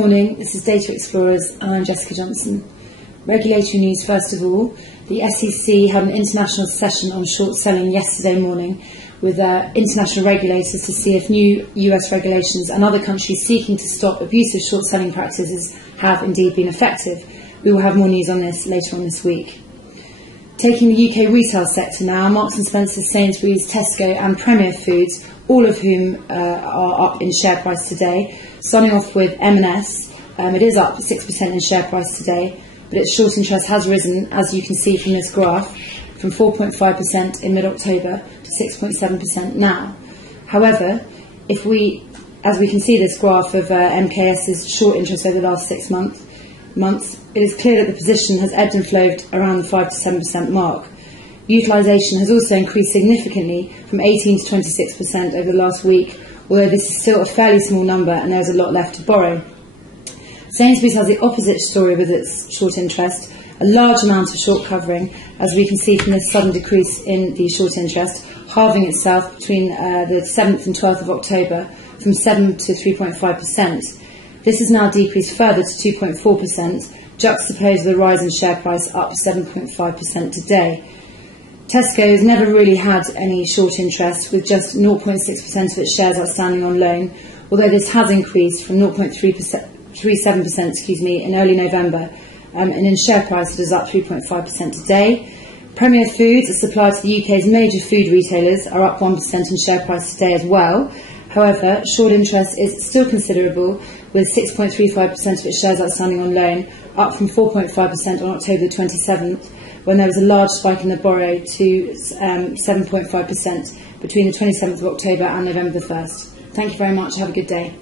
morning, this is Data Explorers and I'm Jessica Johnson. Regulatory news first of all. The SEC had an international session on short selling yesterday morning with international regulators to see if new US regulations and other countries seeking to stop abusive short selling practices have indeed been effective. We will have more news on this later on this week. Taking the UK retail sector now, Marks & Spencer, Sainsbury's, Tesco and Premier Foods, all of whom are up in share price today. Starting off with M&S, it is up 6% in share price today, but its short interest has risen, as you can see from this graph, from 4.5% in mid-October to 6.7% now. However, as we can see this graph of MKS's short interest over the last 6 months, it is clear that the position has ebbed and flowed around the 5 to 7% mark. Utilisation has also increased significantly from 18 to 26% over the last week, although this is still a fairly small number and there is a lot left to borrow. Sainsbury's has the opposite story with its short interest, a large amount of short covering, as we can see from this sudden decrease in the short interest, halving itself between the 7th and 12th of October from 7 to 3.5%. This has now decreased further to 2.4%, juxtaposed with a rise in share price up 7.5% today. Tesco has never really had any short interest, with just 0.6% of its shares outstanding on loan, although this has increased from 0.37% in early November, and in share price it is up 3.5% today. Premier Foods, a supplier to the UK's major food retailers, are up 1% in share price today as well. However, short interest is still considerable, with 6.35% of its shares outstanding on loan, up from 4.5% on October 27th, when there was a large spike in the borrow to 7.5% between the 27th of October and November 1st. Thank you very much. Have a good day.